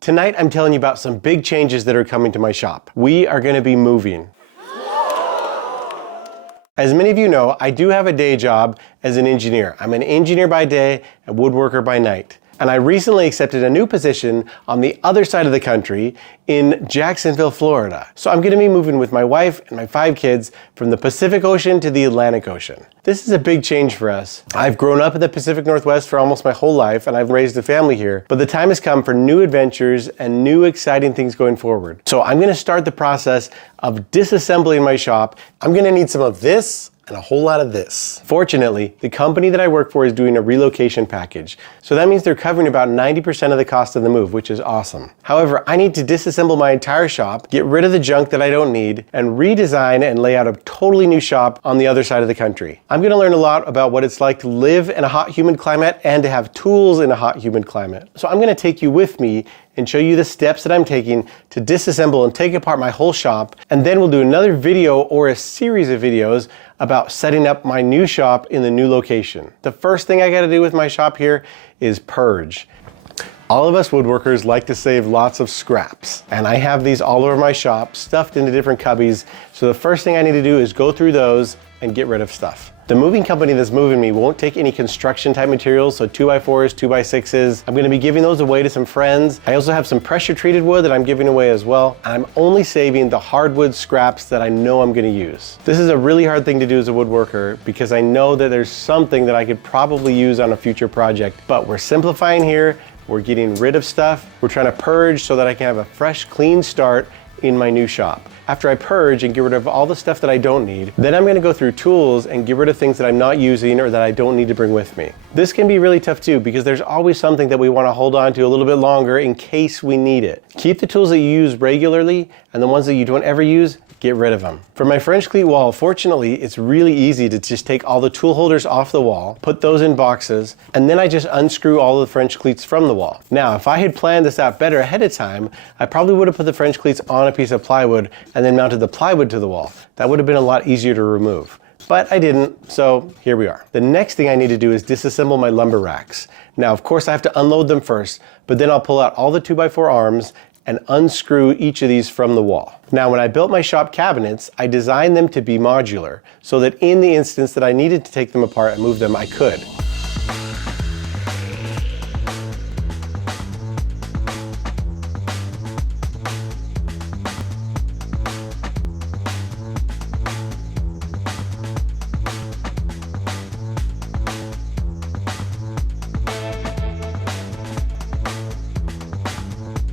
Tonight I'm telling you about some big changes that are coming to my shop. We are going to be moving. As many of you know, I do have a day job as an engineer. I'm an engineer by day and woodworker by night. And I recently accepted a new position on the other side of the country in Jacksonville, Florida. So I'm going to be moving with my wife and my 5 kids from the Pacific Ocean to the Atlantic Ocean. This is a big change for us. I've grown up in the Pacific Northwest for almost my whole life, and I've raised a family here, but the time has come for new adventures and new exciting things going forward. So I'm going to start the process of disassembling my shop. I'm going to need some of this and a whole lot of this. Fortunately, the company that I work for is doing a relocation package. So that means they're covering about 90% of the cost of the move, which is awesome. However, I need to disassemble my entire shop, get rid of the junk that I don't need, and redesign and lay out a totally new shop on the other side of the country. I'm gonna learn a lot about what it's like to live in a hot, humid climate and to have tools in a hot, humid climate. So I'm gonna take you with me and show you the steps that I'm taking to disassemble and take apart my whole shop. And then we'll do another video or a series of videos about setting up my new shop in the new location. The first thing I gotta do with my shop here is purge. All of us woodworkers like to save lots of scraps, and I have these all over my shop, stuffed into different cubbies. So the first thing I need to do is go through those and get rid of stuff. The moving company that's moving me won't take any construction type materials, so 2x4s, 2x6s. I'm gonna be giving those away to some friends. I also have some pressure treated wood that I'm giving away as well. I'm only saving the hardwood scraps that I know I'm gonna use. This is a really hard thing to do as a woodworker because I know that there's something that I could probably use on a future project, but we're simplifying here. We're getting rid of stuff. We're trying to purge so that I can have a fresh, clean start in my new shop. After I purge and get rid of all the stuff that I don't need, then I'm gonna go through tools and get rid of things that I'm not using or that I don't need to bring with me. This can be really tough too because there's always something that we wanna hold on to a little bit longer in case we need it. Keep the tools that you use regularly, and the ones that you don't ever use, get rid of them. For my French cleat wall, fortunately, it's really easy to just take all the tool holders off the wall, put those in boxes, and then I just unscrew all the French cleats from the wall. Now, if I had planned this out better ahead of time, I probably would have put the French cleats on a piece of plywood and then mounted the plywood to the wall. That would have been a lot easier to remove. But I didn't, so here we are. The next thing I need to do is disassemble my lumber racks. Now, of course, I have to unload them first, but then I'll pull out all the 2x4 arms and unscrew each of these from the wall. Now, when I built my shop cabinets, I designed them to be modular so that in the instance that I needed to take them apart and move them, I could.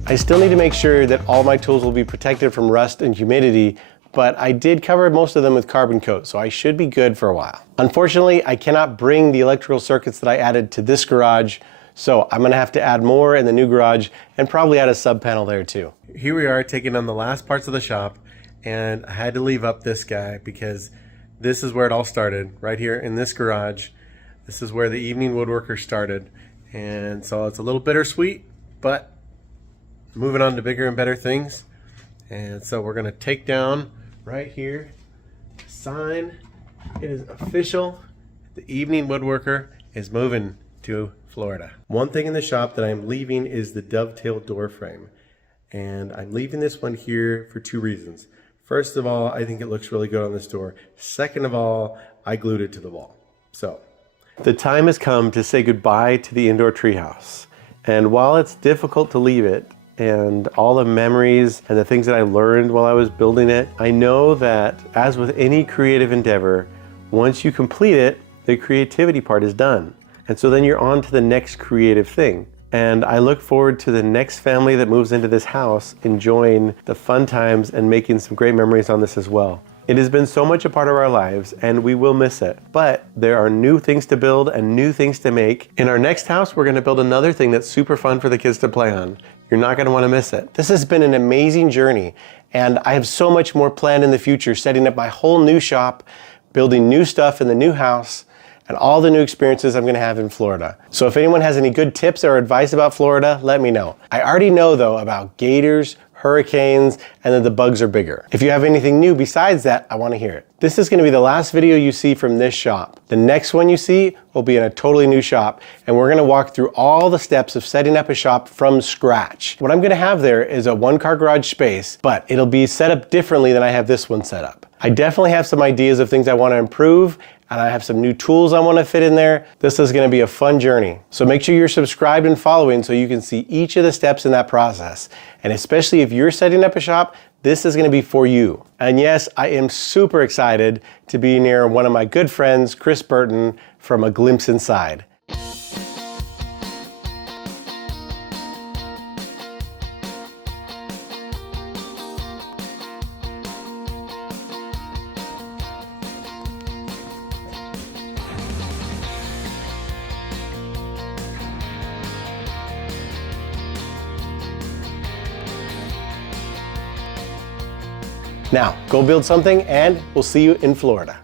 I still need to make sure that all my tools will be protected from rust and humidity, but I did cover most of them with carbon coat, so I should be good for a while. Unfortunately, I cannot bring the electrical circuits that I added to this garage, so I'm gonna have to add more in the new garage and probably add a sub panel there too. Here we are taking on the last parts of the shop, and I had to leave up this guy because this is where it all started, right here in this garage. This is where the evening woodworker started, and so it's a little bittersweet, but moving on to bigger and better things. And so we're gonna take down right here, sign, it is official. The evening woodworker is moving to Florida. One thing in the shop that I'm leaving is the dovetail door frame. And I'm leaving this one here for 2 reasons. First of all, I think it looks really good on this door. Second of all, I glued it to the wall. So the time has come to say goodbye to the indoor treehouse. And while it's difficult to leave it, and all the memories and the things that I learned while I was building it, I know that as with any creative endeavor, once you complete it, the creativity part is done. And so then you're on to the next creative thing. And I look forward to the next family that moves into this house, enjoying the fun times and making some great memories on this as well. It has been so much a part of our lives, and we will miss it. But there are new things to build and new things to make. In our next house, we're gonna build another thing that's super fun for the kids to play on. You're not gonna wanna miss it. This has been an amazing journey, and I have so much more planned in the future, setting up my whole new shop, building new stuff in the new house, and all the new experiences I'm gonna have in Florida. So if anyone has any good tips or advice about Florida, let me know. I already know though about gators, hurricanes, and that the bugs are bigger. If you have anything new besides that, I want to hear it. This is going to be the last video you see from this shop. The next one you see will be in a totally new shop, and we're going to walk through all the steps of setting up a shop from scratch. What I'm going to have there is a one-car garage space, but it'll be set up differently than I have this one set up. I definitely have some ideas of things I want to improve, and I have some new tools I want to fit in there. This is going to be a fun journey. So make sure you're subscribed and following so you can see each of the steps in that process. And especially if you're setting up a shop, this is going to be for you. And yes, I am super excited to be near one of my good friends, Chris Burton, from A Glimpse Inside. Now, go build something, and we'll see you in Florida.